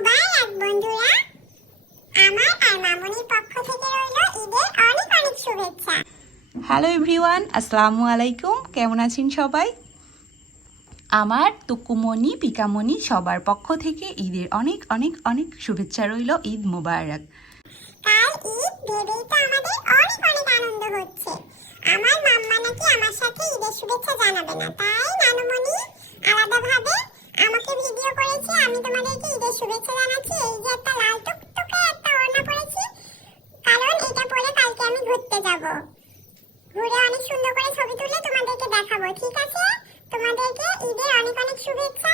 মোবারক বন্ধুরা। আমার আর মামুনির পক্ষ থেকে রইল ঈদের অনেক অনেক শুভেচ্ছা। হ্যালো এভরিওয়ান আসসালামু আলাইকুম। কেমন আছেন সবাই? আমার তুকুমণি পিকামণি সবার পক্ষ থেকে ঈদের অনেক অনেক অনেক শুভেচ্ছা রইল ঈদ মোবারক। কাল ঈদ ভেবেই তো আমাদের অনেক অনেক আনন্দ হচ্ছে। আমার মাম্মা নাকি আমার সাথে ঈদের শুভেচ্ছা জানাবে না তাই নানুমণি আলাদাভাবে আমি তোমাদেরকে ঈদের শুভেচ্ছা জানাচ্ছি। এই যে একটা লাল টুকটুকে একটা ওড়না পরেছি। কারণ এটা পরে কালকে আমি ঘুরতে যাব। ঘুরে অনেক সুন্দর করে ছবি তুলে তোমাদেরকে দেখাবো, ঠিক আছে? তোমাদেরকে ঈদের অনেক অনেক শুভেচ্ছা।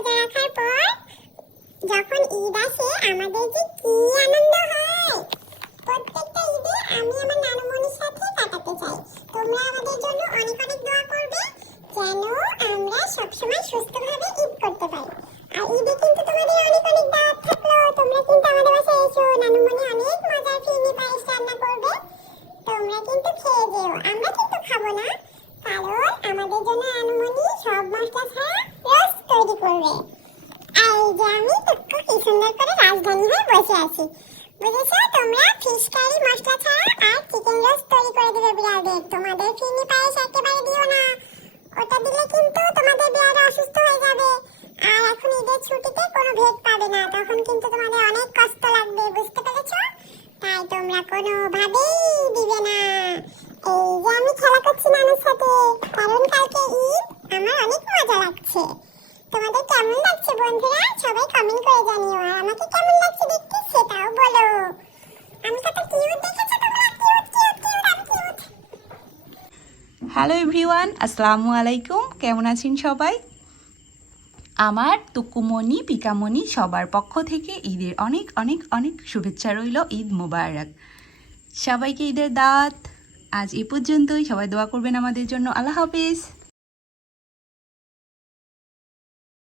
রোজা রাখার পর যখন ঈদ আসে, আমাদের যে কি আনন্দ হয়! প্রত্যেকটা ঈদে আমি আমার নানুমণির সাথে কাটাতে চাই। তোমরা আমাদের জন্য অনেক অনেক দোয়া করবে, যেন আমরা সবসময় সুস্থভাবে ঈদ করতে পারি। আর ঈদে কিন্তু তোমাদের অনেক অনেক দাওয়াত থাকল। তোমরা কিন্তু আমাদের বাসায় এসো। নানুমণি অনেক মজার ফিরনি পায়েস রান্না করবে। তোমরা কিন্তু খেয়ে যেও। আমরা কিন্তু খাব না। কারণ আমাদের জন্য নানুমণি সব মশলা ছাড়া রোস্ট করবে আর যে আমি সুন্দর করে রাজধানী হয়ে বসে আছি। বুঝেছ? তোমরা ফিশ কারি মশলা ছাড়া আর চিকেন রোস্ট তৈরি করে দিবে বিড়ালদের। তোমাদের ফিরনি পায়েস একেবারে দিও না। ওটা দিলে কিন্তু তোমাদের বিড়াল অসুস্থ হয়ে যাবে। আর এখন ঈদের ছুটিতে কোনো ভেদ পাবে না। তখন কিন্তু তোমাদের অনেক কষ্ট লাগবে, বুঝতে পেরেছ? তাই তোমরা কোনোভাবেই দিবে না। এই যে আমি খেলা করছি নানুর সাথে, কারণ কালকে ঈদ, আমার অনেক মজা লাগছে। বন্ধুরা, সবাই কমেন্ট করে জানিও। আমাকে কেমন লাগছে দেখতে, সেটাও বলো। আমি কত কিউট দেখেছ তোমরা। কিউট কিউট কিউট আমি কিউট হ্যালো এভরিওয়ান আসসালামু আলাইকুম। কেমন আছেন সবাই? আমার তুকুমণি, পিকামণি সবার পক্ষ থেকে ঈদের অনেক অনেক অনেক শুভেচ্ছা রইল ঈদ মোবারক। সবাইকে ঈদের দাওয়াত। আজ এ পর্যন্তই। সবাই দোয়া করবেন আমাদের জন্য। আল্লাহ হাফেজ।